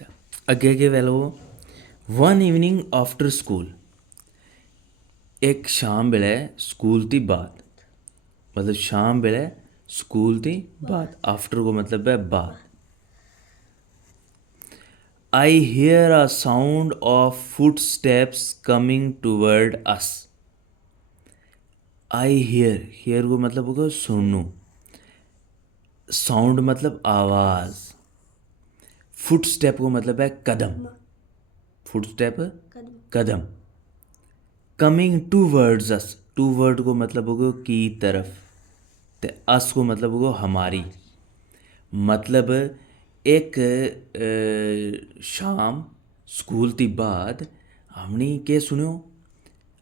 अच्छा अगे के वेलो वन इवनिंग आफ्टर स्कूल एक शाम बेल्लै स्कूल दी बाद मतलब शाम बेल्लै स्कूल दी बाद आफ्टर को मतलब है बाद I hear a sound of footsteps coming toward us I hear को मतलब होगा सुनू साउंड मतलब आवाज़ फुट स्टेप को मतलब है कदम फुट स्टेप कदम coming towards us toward को मतलब होगा की तरफ ते अस को मतलब होगा हमारी मतलब एक शाम स्कूल दी बाद हमने के सुनो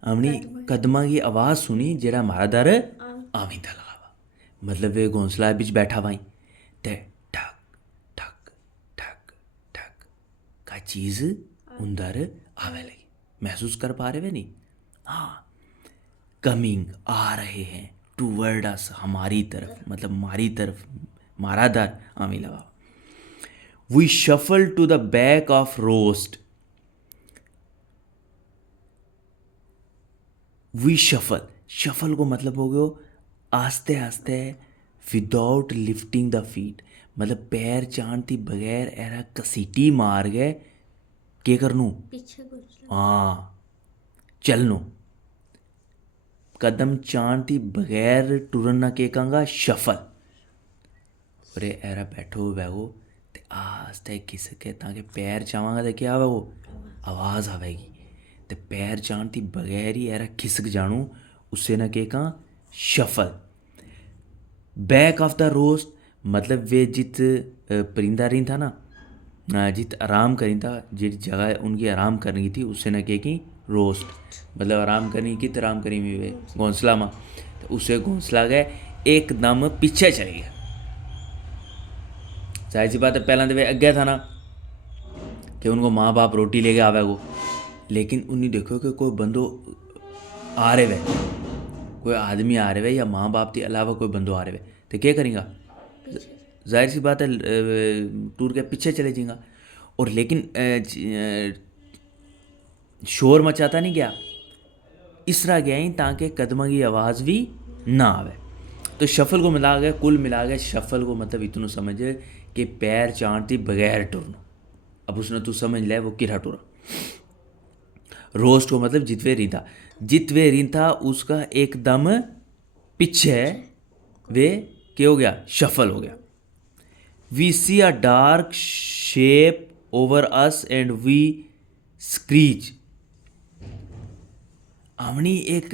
हमने कदमा की आवाज़ सुनी जेड़ा हमारा दर आविंदा लगावा मतलब वे घोंसला बिच बैठा वाई ते ठक ठक ठक ठक का चीज़ अंदर आवे लगी महसूस कर पा रहे वे नहीं हाँ कमिंग आ रहे हैं टूवर्ड अस हमारी तरफ मतलब हमारी तरफ हमारा दर आमी लगा we shuffle to the back of roost we shuffle को मतलब हो गया आस्ते आस्ते विदाउट लिफ्टिंग द फीट मतलब पैर चाण थी बगैर एरा कसीटी मार गए के करनू हाँ चलनो कदम चाण थी बगैर टुरन ना के कहूँगा शफल और एरा बैठो बैगो ते आस्ते खिसके ताकि पैर चावांगा तो क्या आवे वो आवाज़ आवेगी ते पैर चाण थी बगैर ही एरा खिसक जानू उससे ना के कहाँ shuffle back of the roast मतलब वे जित परिंदा रही था ना जित आराम करी था जिस जगह उनकी आराम करनी थी उससे ना के की रोस्ट मतलब आराम करनी कित आराम करी हुई वे घोंसला में तो उससे घोंसला गए एकदम पीछे चले गया जाहिर सी बात है पहला तो वे अज्ञा था ना कि उनको माँ बाप रोटी लेके आवे को लेकिन उन्हें देखो कि कोई बंदो आ रहे वे कोई आदमी आ रहे वे या माँ बाप के अलावा कोई बंदो आ रहे वे तो क्या करेंगा जाहिर सी बात है टूर के पीछे चले जाएगा और लेकिन शोर मचाता नहीं गया इस तरह गया ही ताकि कदम की आवाज़ भी ना आवे तो शफल को मिला गया कुल मिला गया शफल को मतलब इतना समझ कि पैर चांटती बगैर टुरना अब उसने तू समझ लिया वो किरा टुरा रोस्ट को मतलब जितवे रिंथा उसका एकदम पीछे वे क्या हो गया शफल हो गया we see a dark shape over us and we screech हमनी एक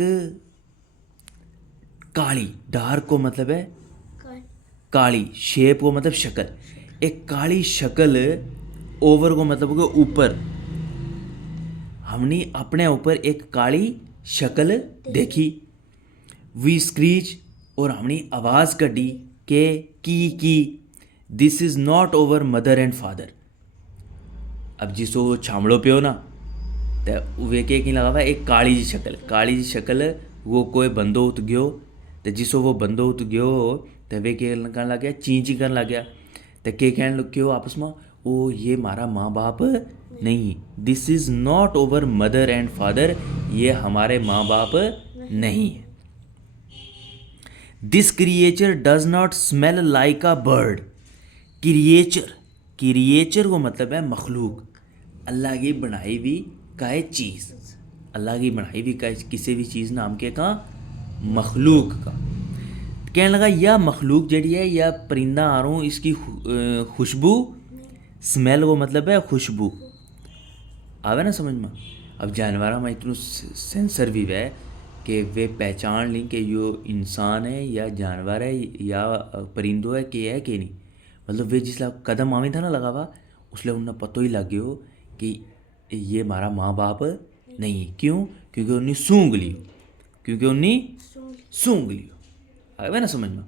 काली डार्क को मतलब है काली शेप को मतलब शक्ल एक काली शक्ल ओवर को मतलब होगा ऊपर हमने अपने ऊपर एक काली शक्ल देखी वी स्क्रीच और हमने आवाज़ कढ़ी के की this is not over mother and father अब जिसो छामड़ो पियो ना तो वे के लगा हुआ एक काली जी शक्ल वो कोई बंदो उत गयो तो जिसो वो बंदो उत गयो तो वे के कहने लग गया ची करने लग गया तो के कहने लग गयो आपस में ओ ये हमारा माँ बाप नहीं this is not over mother and father ये हमारे माँ बाप नहीं है this creature does not smell like a bird creature को मतलब है मखलूक अल्लाह की बनाई हुई का चीज़ अल्लाह की बनाई हुई का किसी भी चीज़ नाम के का मखलूक का कहने लगा यह मखलूक जड़ी है या परिंदा आ रहा हूँ इसकी खुशबू स्मेल को मतलब है खुशबू आवे ना समझ में अब जानवर में इतना सेंसर भी है कि वे पहचान लें कि यो इंसान है या जानवर है या परिंदो है कि नहीं मतलब वे जिसला कदम आवे था ना लगावा उसले उन्हें पतो ही लग गयो कि ये हमारा माँ बाप नहीं क्यों क्योंकि उन्हें सूंघ लियो आवे ना समझ में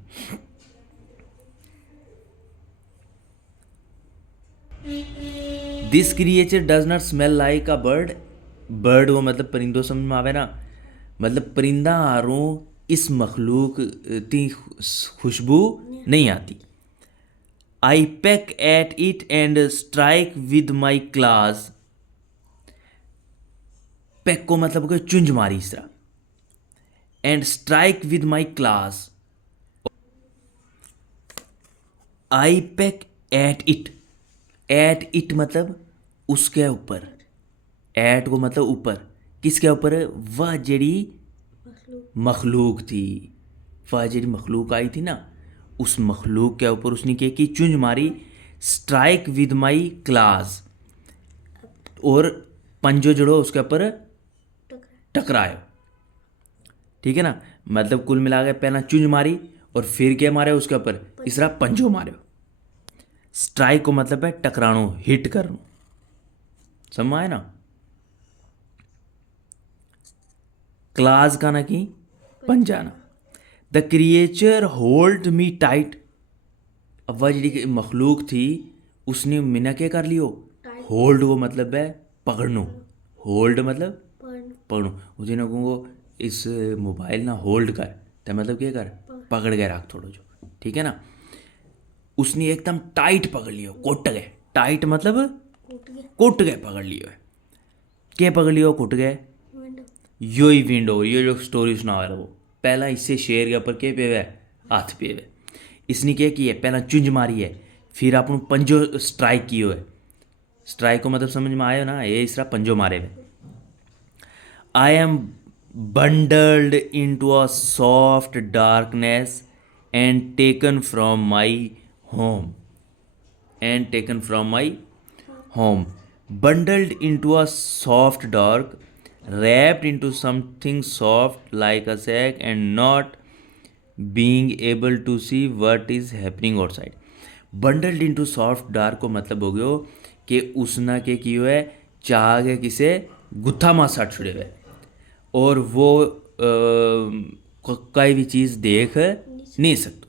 this creature does not smell like a bird वो मतलब परिंदो समझ में आवे ना मतलब परिंदा आरों इस मखलूक ती खुशबू नहीं आती आई peck at it and strike with my claws. peck को मतलब कि चुंझ मारी इस तरह. And strike with my class. I peck at it. at it मतलब उसके ऊपर. at को मतलब ऊपर. किसके ऊपर है? वह जड़ी मखलूक थी. वह जड़ी मखलूक आई थी ना, उस मखलूक के ऊपर उसने क्या की? चुंझ मारी. Strike with my class. और पंजो जड़ो उसके ऊपर टकरायो. ठीक है ना. मतलब कुल मिला के पहला चुंझ मारी और फिर क्या मारे उसके ऊपर? इस तरह पंजो मारे. स्ट्राइक को मतलब है टकरानो, हिट करनो. समझ आए ना. क्लास का ना की पंजाना. The creature hold me tight. अब वह जी मखलूक थी उसने मिना क्या कर लियो? होल्ड वो मतलब है पकड़नो. होल्ड मतलब पकड़ो. उसे ना कहूँगो इस मोबाइल ना होल्ड कर, तो मतलब क्या कर? पकड़ के रख थोड़ा जो. ठीक है ना. उसने एकदम टाइट पकड़ लियो, कोट गए. टाइट मतलब कोट गए, पकड़ लियो है. क्या पकड़ लियो? कोट गए. यो ही विंडो, ये जो स्टोरी सुना रहा वो पहला इससे शेर के ऊपर क्या पे हुआ है? हाथ पे हुआ है. इसने क्या किया? पहला चुंझ मारी है, फिर अपन पंजो स्ट्राइक कियो है. स्ट्राइक को मतलब समझ में आयो ना, ये इस तरह पंजो मारे हुए. I am bundled into a soft darkness and taken from my home. And taken from my home. Bundled into a soft dark, wrapped into something soft like a sack and not being able to see what is happening outside. Bundled into soft dark को मतलब हो गयो कि उसना के कियो है चाह के किसे गुत्था मां सट छुड़े हुए और वो कोई भी चीज़ देख नहीं सकते.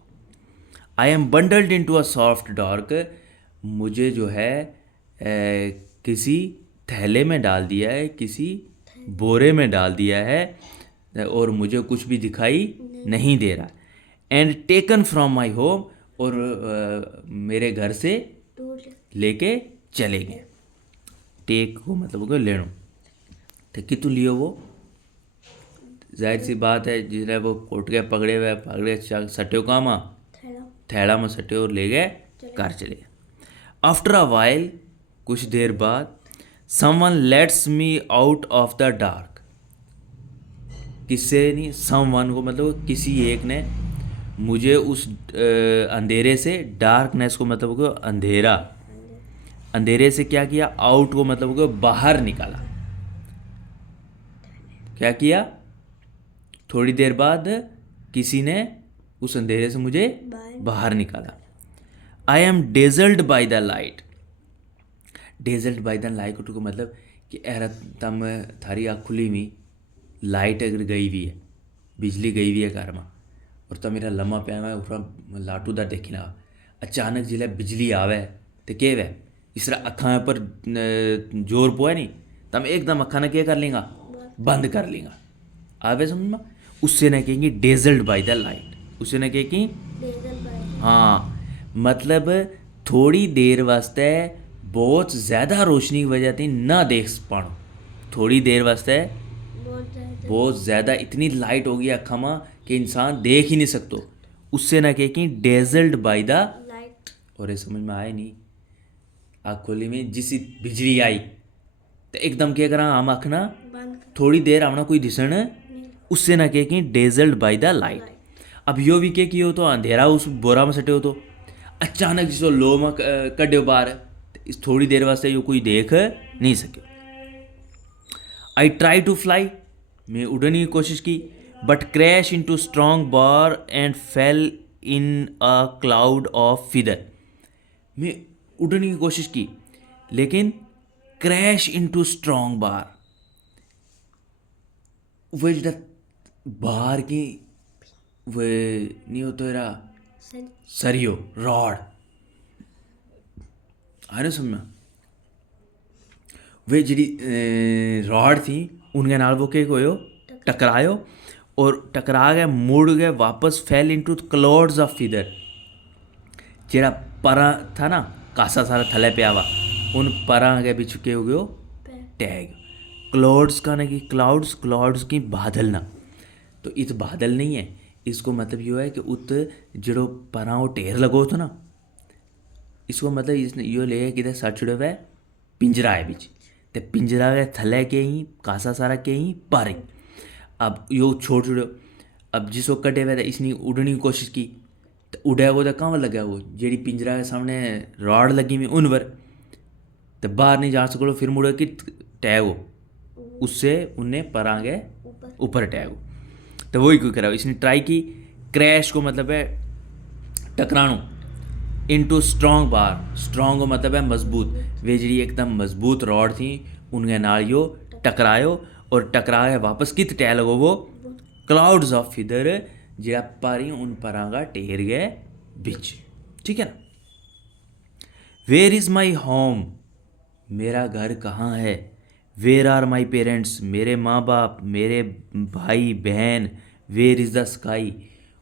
I am bundled into a soft dark. मुझे जो है किसी थैले में डाल दिया है, किसी बोरे में डाल दिया है और मुझे कुछ भी दिखाई नहीं दे रहा. And taken from my home. और मेरे घर से लेके चले गए. टेक को मतलब हो लेनो. तो कितु लियो वो? जाहिर सी बात है जिसने वो कोट के पकड़े सट्यो कामा थैला में सट्यो और ले गए घर चले गए. आफ्टर अ वाइल, कुछ देर बाद, someone let's me out of the dark. किससे नहीं? समवन को मतलब किसी एक ने मुझे उस अंधेरे से, डार्कनेस को मतलब को अंधेरा, अंधेरे से क्या किया? आउट को मतलब को बाहर निकाला. क्या किया? थोड़ी देर बाद किसी ने उस अंधेरे से मुझे बाहर निकाला. I am dazzled by the light. Dazzled by the light को मतलब कि एर तम थारी आँख खुली हुई, लाइट अगर गई हुई है, बिजली गई हुई है घर में और तब मेरा लम्मा पे हुआ ऊपर लाटू दा देखी ना, अचानक जिले बिजली आवे तो क्या वे इस तरह अखा पर जोर पोए नहीं, तब एकदम अखा ने क्या कर लेंगा? बंद कर लेंगा. आवे समझ में? उससे न कहेंगे डेजल्ड बाय द लाइट. उससे न कहेंगे हाँ, मतलब थोड़ी देर वास्ते बहुत ज़्यादा रोशनी की वजह से ना देख पाओ. थोड़ी देर वास्ते बहुत ज़्यादा इतनी लाइट होगी अखा में कि इंसान देख ही नहीं सकतो. उससे ना कहेंगे डेजल्ड बाय द लाइट. और ये समझ में आए नहीं? आँख खोली में जिस बिजली आई तो एकदम क्या करा हम आँखना थोड़ी देर हमने कोई दिसन, उससे ना कहे कि डेजल्ड बाय द लाइट. अब यो भी के हो तो अंधेरा उस बोरा में सटे हो तो अचानक जिसो लो में कड्यो बाहर, इस थोड़ी देर वास्ते यो कोई देख नहीं सके. I try to fly. मैं उड़ने की कोशिश की, but crash into strong bar and fell in a cloud of feather. मैं उड़ने की कोशिश की लेकिन crash into strong bar, वो जो बाहर की वो नहीं हो तो सरियो रॉड आ रहे समझना, वे जी रॉड थी उनके नाल वो क्या होयो? टकरायो और टकरा गए, मुड़ गए वापस, fail into clouds of feather. जेड़ा परा था ना कासा सारा थले पे आवा उन परा के बिच के हो गयो टैग। क्लाउड्स का ना कि क्लाउड्स की बादल ना, तो इत बादल नहीं है, इसको मतलब यो है कि उत जड़ो पराओ ढेर लगो तो ना, इसको मतलब इसने यो ले कि सच छुड़ो है पिंजरा है बिच, ते पिंजरा के थले के ही कासा सारा के ही पारे। अब यो छोड़ छुड़ो, अब जिसको कटे हुए इसने उड़ने की कोशिश की, तो उड़ा वो तो कहाँ लगा, वो जेड़ी पिंजरा के सामने रॉड लगी हुई उनवर, तो बाहर नहीं जा सको, फिर मुड़े कि टैग हो उससे उन्हें पर आ गए ऊपर टैग हो। तो वही क्यों करा, इसने ट्राई की क्रैश को मतलब है टकरानो, इनटू स्ट्रॉन्ग बार, स्ट्रॉन्ग को मतलब है मजबूत, वे जी एकदम मजबूत रॉड थी उनके नाल यो टकरायो, और टकरा के वापस कित टै लगो वो क्लाउड्स ऑफ फिदर जरा पारी उन परागा टेर गए बिच। ठीक है ना। वेयर इज़ माई होम, मेरा घर कहाँ है। वेयर आर माई पेरेंट्स, मेरे माँ बाप, मेरे भाई बहन। वेयर इज़ द स्काई,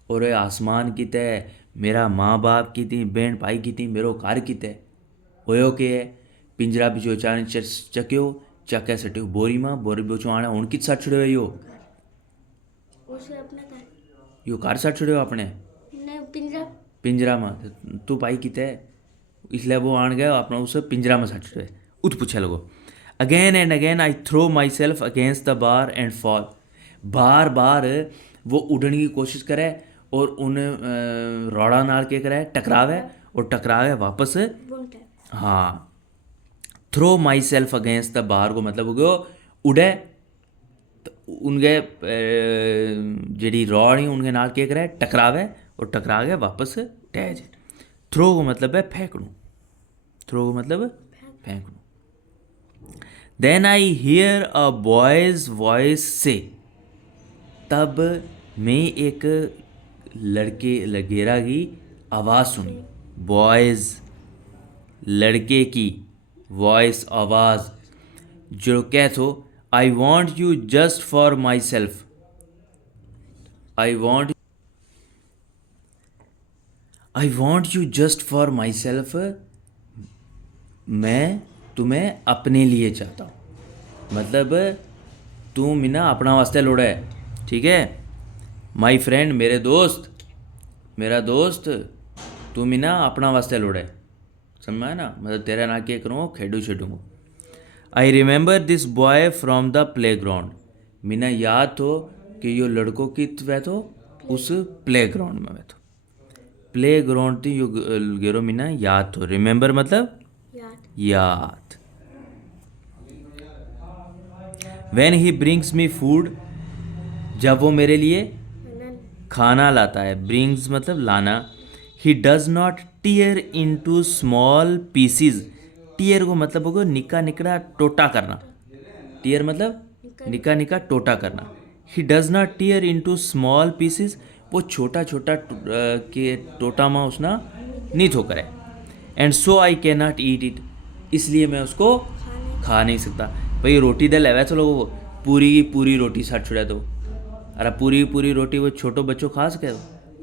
और ये आसमान कित है, मेरा माँ बाप की थी, बहन भाई की थी, मेरो घर कित है। होयो के है पिंजरा बिचो चार चक्यो, चक्या सट्यो बोरी माँ, बोरी बिचो आने हूँ कित साथ छुड़ो यो उसे अपने घर, यो घर साथ छुड़ो अपने नहीं पिंजरा, पिंजरा में तू पाई कित है, इसलिए वो आन गया अपना उसे पिंजरा में साथ छुड़ो। उत पूछे लगो again and again I throw myself against the bar and fall, बार बार वो उड़ने की कोशिश करे और उन रौड़ा नाल के करे टकरावे, और टकरावे वापस। बुनते हाँ, throw myself against the bar को मतलब हो गयो उड़े, तो उनके जड़ी रॉड ही उनके नाल के करे टकरावे, और टकरा के वापस टहज। थ्रो को मतलब है फेंकणु, थ्रो को मतलब फेंकणु। Then I hear a boy's voice से, तब मैं एक लड़केरा की आवाज़ सुनी। बॉयज़ लड़के की वॉइस आवाज़, जो कहतो I want you just for myself, I want you just for myself, मैं तुम्हें अपने लिए चाहता हूँ, मतलब तू मिना अपना वास्ते लोड़ा है। ठीक है, माई फ्रेंड मेरे दोस्त, मेरा दोस्त तू मिना अपना वास्ते लोड़ा है, समझ में आया ना, मतलब तेरा ना क्या करूँगा खेडू छेडूँगा। I remember this boy from the playground, मिना याद तो कि यो लड़कों की वह तो उस प्ले ग्राउंड में वह तो प्ले ग्राउंड थी यो गेरो मिना याद तो, रिमेंबर मतलब याद। When he brings me food, जब वो मेरे लिए खाना लाता है, ब्रिंग्स मतलब लाना। He does not tear into small pieces, tear को मतलब होगा निका निकड़ा टोटा करना, टीयर मतलब निका निका टोटा करना। He does not tear into small pieces, वो छोटा छोटा के टोटा में उसना नहीं थो करे। And so I can not eat it, इसलिए मैं उसको खा नहीं सकता। भाई रोटी दे लेवे चलो, वो पूरी की पूरी रोटी साथ छुड़ा दो, अरे पूरी की पूरी रोटी वो छोटो बच्चों खा सके,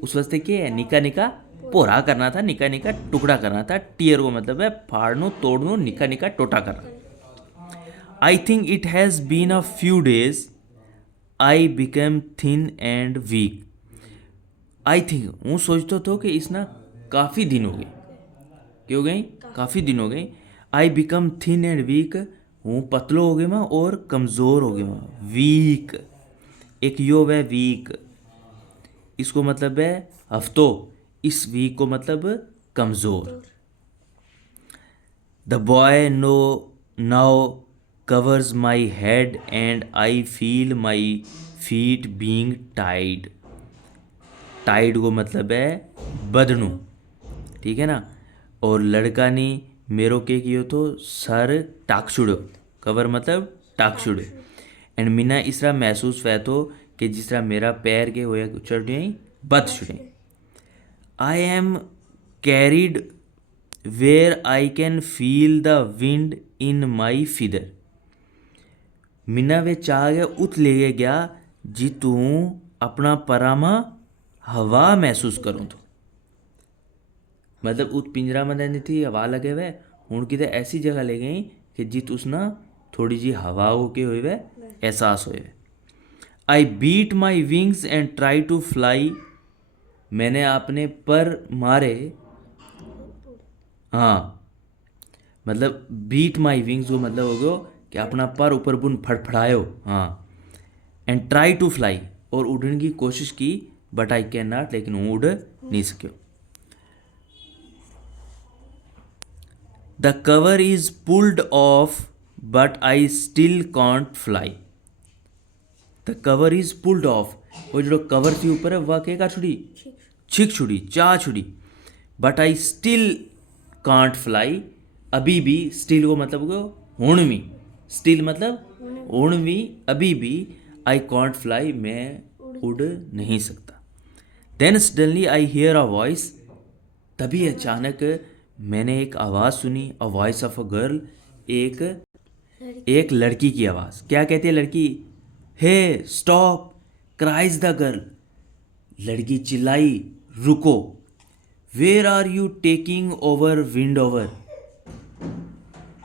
उस वास्ते क्या है निका निका पोरा करना था, निका निका टुकड़ा करना था। टीयर को मतलब है फाड़नो तोड़नो, निका निका टोटा करना। I think it has been a few days I become thin and weak, I think हूँ सोचता तो कि इसना काफ़ी दिन हो गए, क्यों गई काफ़ी दिन हो गई। I become thin and weak, हूँ पतलो हो गए मैं और कमज़ोर हो गए मैं। वीक एक यो है वीक, इसको मतलब है हफ्तों, इस वीक को मतलब कमज़ोर। The boy no now covers my head and I feel my feet being tied, tied को मतलब है बदनू, ठीक है ना। और लड़का ने मेरो के कियो तो सर टाक छुड़ो, कवर मतलब टाक छुड़ो। एंड मीना इस तरह महसूस हुआ तो कि जिस तरह मेरा पैर के होया चढ़े बद छुड़े। I am carried where I can feel the wind in my feather, मीना वे चाह गया उत ले गया जी तू अपना परामा हवा महसूस करूँ तो, मतलब उस पिंजरा में नहीं थी हवा लगे हुए हूँ किते ऐसी जगह ले गई कि जित उसना थोड़ी जी हवा हो के हुए एहसास होए। I beat my wings and try to fly, मैंने अपने पर मारे, हाँ मतलब बीट माई विंग्स वो मतलब हो गयो कि अपना पर ऊपर बुन फड़फड़ायो, हाँ। एंड ट्राई टू फ्लाई, और उड़ने की कोशिश की, बट आई कैन नॉट, लेकिन हूँ उड़ नहीं सक्यो। The cover is pulled off but I still can't fly. The cover is pulled off, वो जो कवर थी ऊपर है वह के का छुड़ी, छिक छुड़ी, चा छुड़ी, but I still can't fly, अभी भी, स्टिल को मतलब हुण भी, स्टिल मतलब हुण भी, अभी भी, आई कॉन्ट फ्लाई, मैं उड़ नहीं सकता। Then suddenly I hear a voice, तभी अचानक मैंने एक आवाज़ सुनी, a voice of a girl, एक लड़की की आवाज़। क्या कहती है लड़की? Hey stop, cries the girl, लड़की चिल्लाई, रुको। Where are you taking over wind over,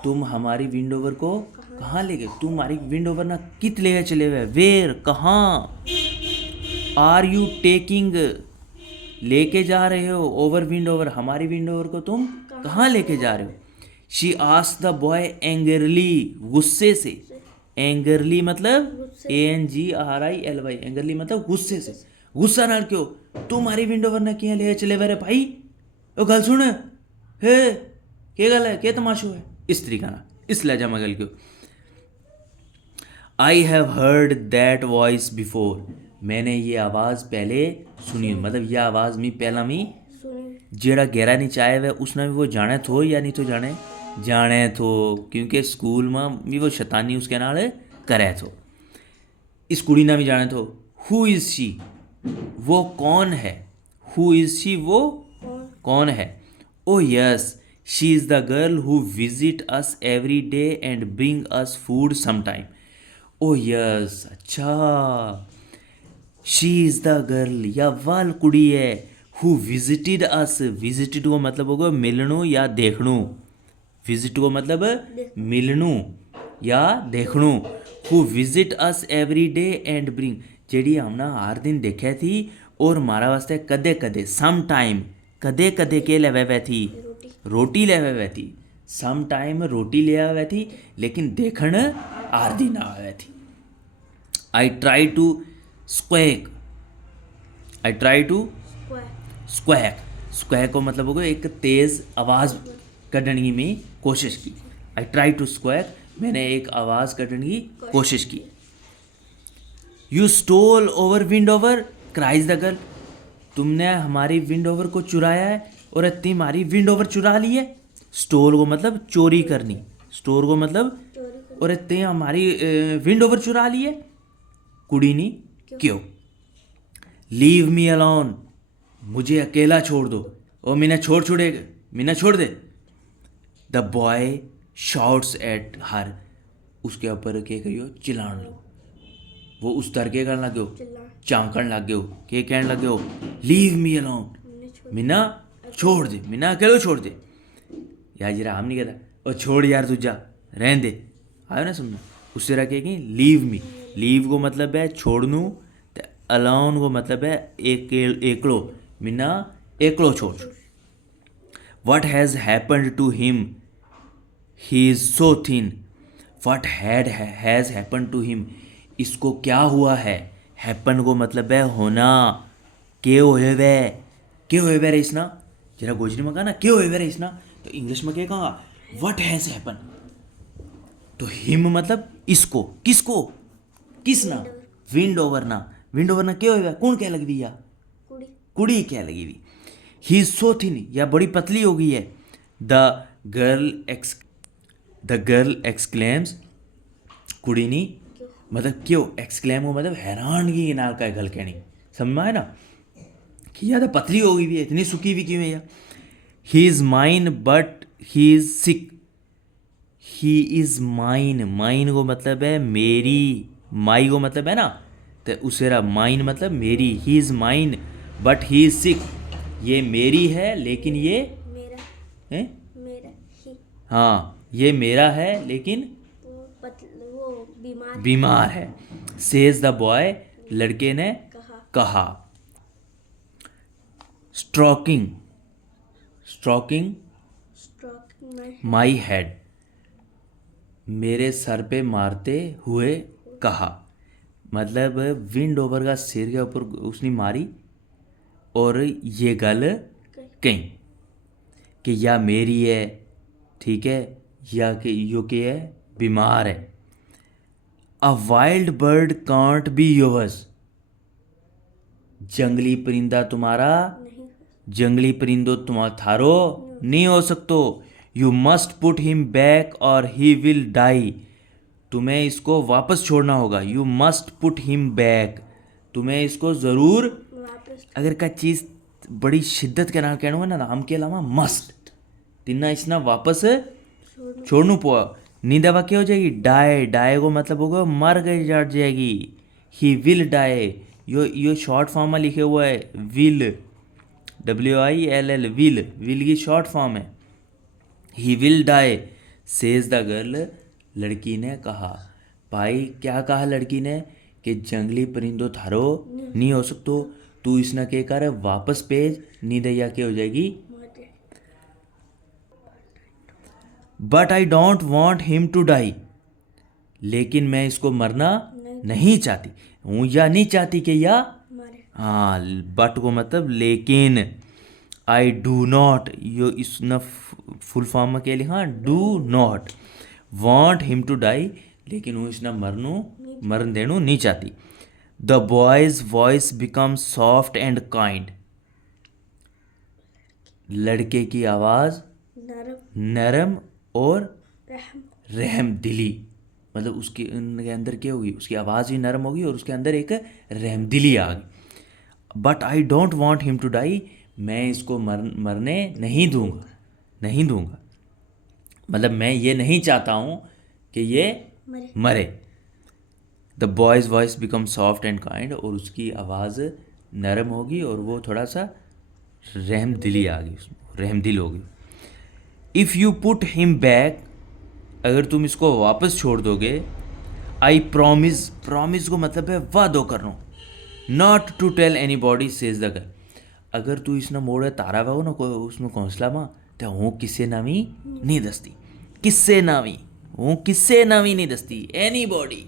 तुम हमारी विंड ओवर को कहाँ ले गए? तुम हमारी विंड ओवर ना कित ले चले हुए? वेयर, कहाँ? आर यू टेकिंग, लेके जा रहे हो, ओवर विंड ओवर, हमारी विंड ओवर को तुम कहाँ लेके जा रहे हो? She asked the boy angrily, गुस्से से, एंगरली मतलब ANGRILY, एंगरली मतलब गुस्से से, गुस्सा ना क्यों? तुम्हारी विंडो पर ना क्या ले चले वे भाई, ओ गल सुन, हे के गल है, के तमाशो है, इस तरीका ना, इस लहजा में गल क्यों। I have heard that voice before, मैंने ये आवाज़ पहले सुनी, मतलब यह आवाज़ मी पहला मी जेड़ा गहरा नीचे आया हुआ उसने भी वो जाने थो या नहीं तो जाने थो, क्योंकि स्कूल में भी वो शैतानी उसके नाल करे थो। इस कुड़ी ना भी जाने थो। हु इज़ शी, वो कौन है? हु इज़ शी, वो कौन है? ओ yes, she is the girl who visit us every day and bring us food sometime. O yes, अच्छा, शी इज़ द गर्ल, या वाल कुड़ी है, हु विजिटेड अस, विजिटेड को मतलब होगा मिलनू या देखणू, विजिट को मतलब मिलनू या देखणू, who visit us every day and bring, जेड़ी हमने हर दिन देखा थी और मारा वास्ते कदे कदे, सम टाइम, कदे कदे के ले वे थी, रोटी ले वे थी, सम टाइम रोटी ले आवे थी, लेकिन देखण हर दिन आवे थी। I try to squawk, I try to squawk, squawk को मतलब होगा एक तेज़ आवाज़ कढ़ने की मैं कोशिश की। आई ट्राई टू स्क्वैक, मैंने एक आवाज़ कढ़ने की कोशिश की। You stall over wind over, cries the girl, तुमने हमारी विंड ओवर को चुराया है और इतनी हमारी विंड ओवर चुरा ली है। स्टोल को मतलब चोरी करनी, स्टोर को मतलब, और इतने हमारी विंड ओवर चुरा ली है। कुड़ी नी क्यों? लीव मी अलोन, मुझे अकेला छोड़ दो। ओ मीना छोड़ दे। The boy shouts at her, उसके ऊपर क्या करियो, चिल्लान लो। वो उस तरह के करने लगे हो, चांकन लग गयो, के कहने लगे हो, लीव मी अलोन, मीना छोड़ दे, मीना अकेलो छोड़ दे। यार जरा हम नहीं कहता, ओ छोड़ यार तुझा, रहने दे, आयो ना समझो। उससे रखे कि लीव मी, लीव को मतलब है छोड़नू, अलोन को मतलब है एकलो, मीना एकलो छोड़। What has happened to him, he is so thin, what has happened to him, इसको क्या हुआ है। हैपन को मतलब है होना, के होए वे रे इसना, जरा गोजरी में कहा ना के होए वे रे इसना, तो इंग्लिश में क्या कहा, वट हैज़ हैपन। तो हिम मतलब इसको, किसको, किसना, विंड ओवर ना क्या होएगा, कौन क्या लगी हुई या कुड़ी क्या लगी हुई। ही इज सो थिन, या बड़ी पतली हो गई है। द गर्ल एक्सक्लेम्स, कुड़ी नी मतलब क्यों, एक्सक्लेम हो मतलब हैरानगी के नाल का गल कहनी, समझ में आए ना, कि ज़्यादा पतली हो गई भी है, इतनी सुखी भी क्यों है यार। ही is mine but he is sick, he is mine, mine को मतलब है मेरी, माई को मतलब है ना, तो उसेरा माइन मतलब मेरी। He is mine but he is sick, ये मेरी है लेकिन ये हैं? मेरा ही हाँ, ये मेरा है लेकिन वो बीमार बीमार है। सेज द बॉय, लड़के ने कहा कहा। स्ट्रोकिंग, स्ट्रोकिंग स्ट्रोक में माई हेड, मेरे सर पे मारते हुए कहा। मतलब विंड ओवर का सिर के ऊपर उसने मारी और ये गल कहीं कि या मेरी है, ठीक है, या कि यो के है, बीमार है। A wild bird can't be yours, जंगली परिंदा तुम्हारा, नहीं जंगली परिंदो तुम्हारा थारो नहीं हो सकतो। You must put him back और ही विल डाई, तुम्हें इसको वापस छोड़ना होगा। You must put him back, तुम्हें इसको ज़रूर, वापस अगर का चीज़ बड़ी शिद्दत के नाल कहना है ना हम के अलावा मस्ट तिना इसना वापस छोड़ना छोड़नू पो। नी दवा क्या हो जाएगी, डाई, डाई को मतलब होगा मर गई जाट जाएगी। ही विल डाई, यो शॉर्ट फॉर्म में लिखे हुआ है विल, WILL, विल, विल की शॉर्ट फॉर्म है। He will die says the girl, लड़की ने कहा। भाई क्या कहा लड़की ने कि जंगली परिंदो थारो नहीं हो सकतो, तू इसना के कर वापस भेज, नी दैया के हो जाएगी। मारे but I don't want him to die, लेकिन मैं इसको मरना नहीं चाहती हूँ, या नहीं चाहती कि या, मारे हाँ, बट को मतलब लेकिन। आई डू नॉट, यो इसने फुल फॉर्म में क्या लिखा, do not want him to die, लेकिन वो इसने मरण देनू नहीं चाहती। The boy's voice become soft and kind, लड़के की आवाज़ नरम नरम और रहम रहम दिली, मतलब उसके उनके अंदर क्या होगी, उसकी आवाज़ भी नरम होगी और उसके अंदर एक रहम दिली आ गई। But I don't want him to die, मैं इसको मरने नहीं दूंगा, नहीं दूंगा, मतलब मैं ये नहीं चाहता हूँ कि ये मरे मरे। The boys voice become soft and kind, और उसकी आवाज़ नरम होगी और वो थोड़ा सा रहम दिली आ गई, उसमें रहम दिल हो गई। If you put him back, अगर तुम इसको वापस छोड़ दोगे। आई प्रॉमिस, प्रॉमिस को मतलब है वादो करना, not to tell anybody says the girl, अगर तू इसने मोड़े तारा वाओ ना कोई उसमें घोंसला में, तो हूँ किस्से नामी नहीं दसती, किस्से नामी हूँ किस्से नामी नहीं दसती, एनी बॉडी,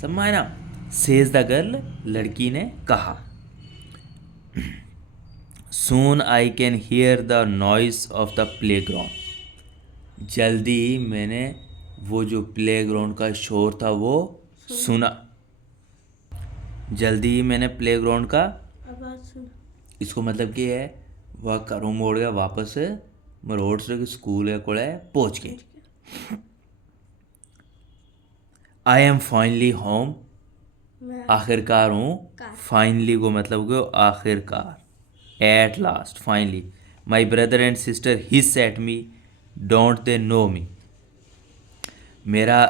समझ ना। सेज द गर्ल, लड़की ने कहा। Soon I can hear the noise of the playground, जल्दी ही मैंने वो जो प्ले ग्राउंड का शोर था वो सुना। जल्दी ही मैंने प्ले ग्राउंड का, आवाज सुना इसको मतलब कि है वह घरों मोड़ गया वापस मरोड़ से स्कूल को पहुँच गए। आई एम फाइनली होम, मैं आखिरकार हूँ। फाइनली को मतलब कि आखिरकार, at last, finally. My brother and sister hiss at me, don't they know me, मेरा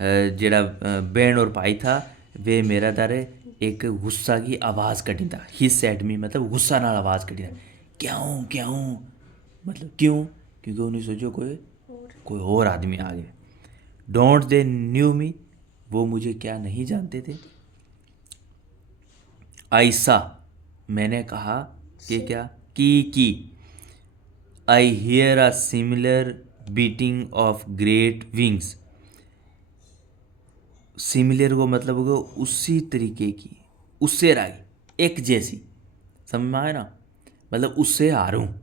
जेड़ा बहन और भाई था वे मेरा दारे एक गुस्सा की आवाज़ कटी था। हिस एट मी मतलब गुस्सा नाल आवाज़ कटी था, क्यों क्यों, मतलब क्यों, क्योंकि उन्हें सोचो कोई और आदमी आ गया। डोंट दे न्यू मी, वो मुझे क्या नहीं जानते थे। ऐसा, मैंने कहा कि क्या, की। आई hear a similar beating of great wings, similar को मतलब होगा उसी तरीके की, उससे राई, एक जैसी, समझ में आया ना, मतलब उससे आ रहा हूँ।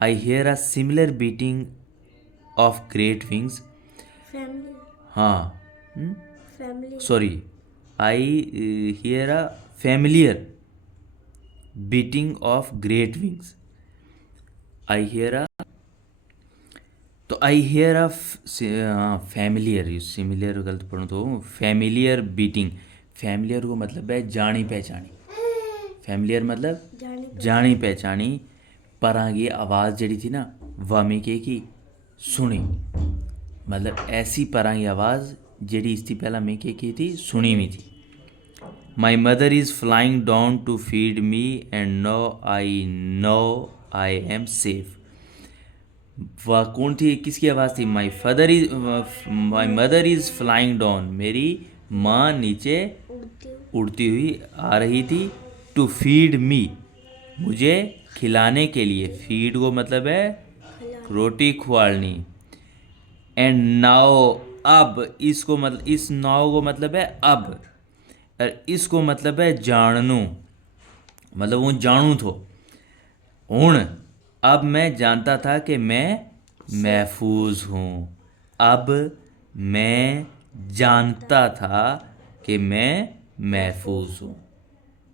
I hear a similar beating of great wings, family हाँ, family sorry, I hear a familiar beating of great wings, I hear a, तो I hear a familiar, similar गलत पढ़ूँ तो फैमिलियर बीटिंग, फैमिलियर को मतलब है जानी पहचानी, फैमिलियर मतलब जाने जानी पहचानी, परां की आवाज़ जड़ी थी ना वामी के की सुनी, मतलब ऐसी परां की आवाज़ जड़ी इसकी पहला मैं के की थी सुनी हुई थी। My mother is flying down to feed me and no I am safe. वह कौन थी, किसकी आवाज़ थी? My mother is flying down, मेरी माँ नीचे उड़ती हूँ। उड़ती हुई आ रही थी। टू फीड मी, मुझे खिलाने के लिए। फीड को मतलब है खिला रोटी खुआलनी। एंड नाउ, अब, इसको मतलब, इस नाउ को मतलब है अब, और इसको मतलब है जानू, मतलब वो जानू थो। हुण, अब मैं जानता था कि मैं महफूज हूँ। अब मैं जानता था कि मैं महफूज हूँ।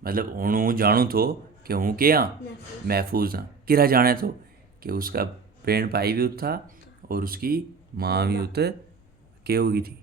मतलब हुण हूँ जानू थो कि हूँ क्या महफूज। महफूज हाँ। किरा जाने तो कि उसका भेण भाई भी उत था और उसकी माँ भी उत के होगी थी।